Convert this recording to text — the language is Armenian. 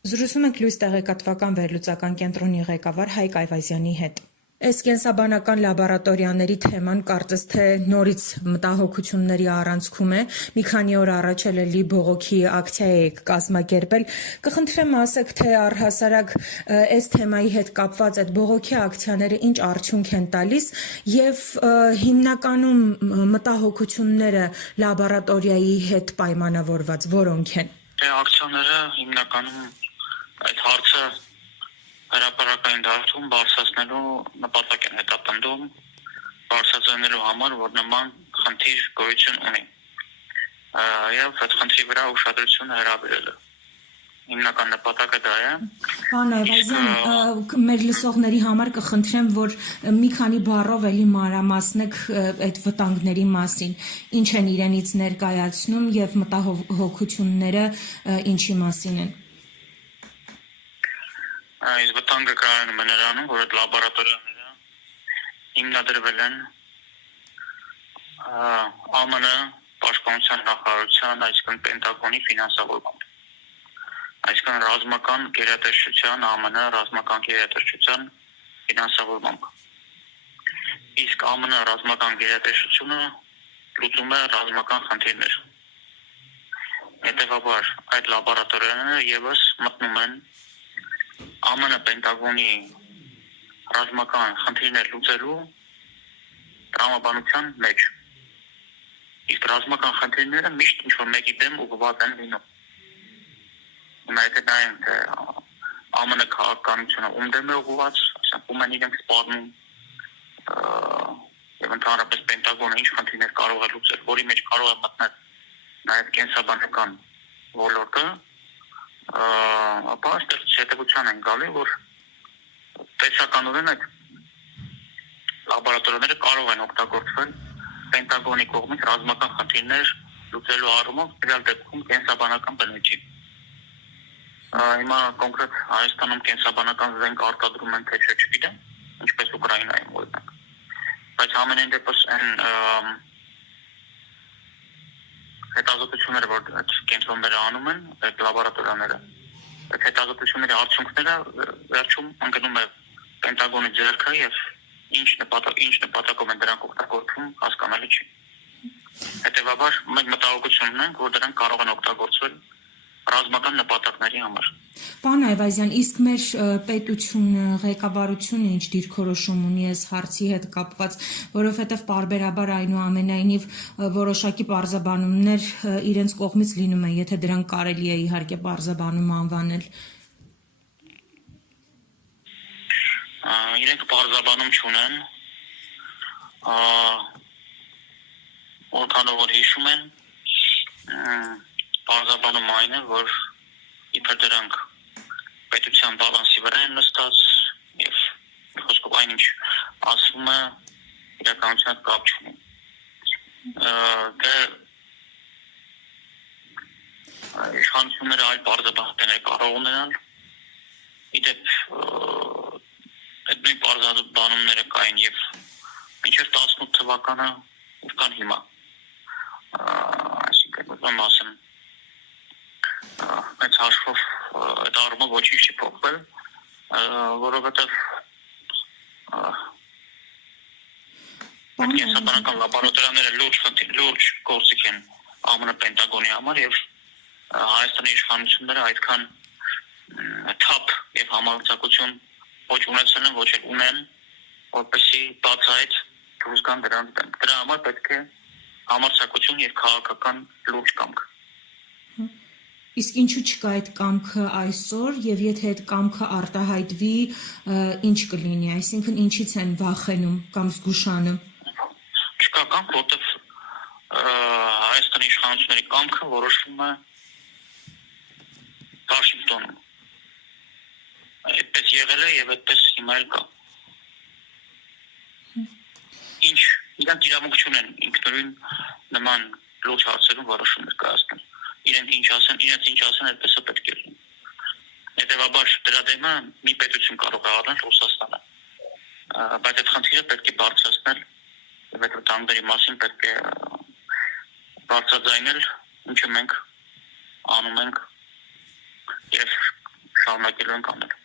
Զրուցում ենք լույս տեղեկատվական վերլուծական կենտրոնի ղեկավար Հայկ Այվազյանի հետ։ Այս կենսաբանական լաբորատորիաների թեման կարծես թե նորից մտահոգությունների առանցքում է։ Մի քանի օր առաջ էլ էլի բողոքի ակցիա եք կազմակերպել։ Կխնդրեմ ասեք, թե առհասարակ այս թեմայի հետ կապված այդ բողոքի ակցիաները ինչ արդյունք են տալիս եւ հիմնականում մտահոգությունները լաբորատորիայի հետ պայմանավորված որոնք են։ Ակցիաները հիմնականում այդ հարցը հրապարակային դաշտում բարձրացնելու նպատակ են հետապնդում, բարձրացնելու համար, որ նման խնդիր գոյություն ունի։ Եվ այդ խնդրի վրա ուշադրություն հրավիրելը։ Հիմնական նպատակը դա է։ Պարոն Այվազյան, մեր լսողների համար կխնդրեմ, որ մի քանի բառով էլի մանրամասնեք այդ վտանգների մասին, ինչ են իրենից ներկայացնում եւ մտահոգությունները ինչի մասին են։ Այս վտանգը կայանում է նրանում, որ այդ լաբորատորիաները հիմնադրվել են ԱՄՆ պաշտպանության նախարարության, այսինքն Պենտագոնի ֆինանսավորմամբ։ Այսինքն ռազմական գերատեսչության, ԱՄՆ ռազմական գերատեսչության ֆինանսավորմամբ։ Իսկ ԱՄՆ ռազմական գերատեսչությունը լուծում է ռազմական խնդիրներ։ Հետևաբար այդ լաբորատորիաները եւս մտնում են ԱՄՆ Պենտագոնի ռազմական խնդիրներ լուծելու տրամաբանության մեջ։ Իսկ ռազմական խնդիրները միշտ ինչ-որ մեկի դեմ ուղղված են լինում։ Հիմա եթե նայենք, թե ԱՄՆ քաղաքականությունը ում դեմ է ուղղված, ասենք ում են իրենք սպառնում, եւ ընդհանրապես Պենտագոնը ինչ խնդիրներ կարող է լուծել, որի մեջ կարող է մտնել նաեւ կենսաբանական ոլորտը, ապա այստեղ հետևության են գալի, որ տեսականորեն այդ լաբորատորիաները կարող են օգտագործվել Պենտագոնի կողմից ռազմական խնդիրներ լուծելու առումով դրալ դեպքում կենսաբանական բնույթի։ Հիմա կոնկրետ Հայաստանում կենսաբանական զենք արտադրում են թե չէ չգիտեմ, ինչպես Ուկրաինայում օրինակ։ Բայց ամենայն դեպս այն հետազոտությունները, որ այդ կենտրոնները անում են, այդ լաբորատորիաները, այդ հետազոտությունների արդյունքները վերջում ընկնում է Պենտագոնի ձեռքը եւ ինչ նպատակով են դրանք օգտագործվում, հասկանալի չի։ Հետևաբար մենք մտահոգություն ունենք, որ դրանք կարող են օգտագործվել ռազմական նպատակների համար։ Պարոն Այվազյան, իսկ մեր պետությունը, ղեկավարությունը ինչ դիրքորոշում ունի այս հարցի հետ կապված, որովհետև պարբերաբար այնուամենայնիվ որոշակի պարզաբանումներ իրենց կողմից լինում են, եթե դրանք կարելի է իհարկե պարզաբանում անվանել։ Իրենք պարզաբանում չունեն, որքանով որ հիշում են, պարզաբանում այն է, որ իբր դրանք պետության բալանսի վրա են նստած եւ խոսքով այնինչ ասվում է իրականության կապ չունի։ Իշխանությունները այլ պարզաբանումներ կարող ունենալ, իդեպ այդ նույն պարզաբանումները կային եւ մինչեւ 18 թվականը եւ կան հիմա։ Այսինքն ուզում ասեմ մեծ հաշվով այդ առումով ոչինչ չի փոխվել, որովհետև կենսաբանական լաբորատորիաները լուրջ գործիք են ԱՄՆ Պենտագոնի համար եւ Հայաստանի իշխանությունները այդքան թափ եւ համարձակություն ոչ ունեցել են, ոչ էլ ունեն, որպեսզի բացահայտ դուրս գան դրանց դեմ։ Դրա համար պետք է համարձակություն եւ քաղաքական լուրջ կամք։ Իսկ ինչու չկա այդ կամքը այսօր եւ եթե այդ կամքը արտահայտվի, ինչ կլինի, այսինքն ինչից են վախենում կամ զգուշանում։ Չկա կամք, որտեղ Հայաստանի իշխանությունների կամքը որոշվում է Վաշինգտոնում։ Այդպես եղել է եւ այդպես հիմա էլ կա։ Ինչ իրանք իրավունք չունեն ինքնուրույն նման լուրջ հարցերում որոշումներ կայացնել։ Իրենց ինչ ասեն, այդպես է պետք է լինի։ Հետևաբար դրա դեմը մի պետություն կարող է առնել Ռուսաստանը։ Բայց այդ խնդիրը պետք է բարձրացնել եւ այդ վտանգների մասին պետք է բարձրաձայնել, ինչը մենք անում ենք եւ շարունակելու ենք անել։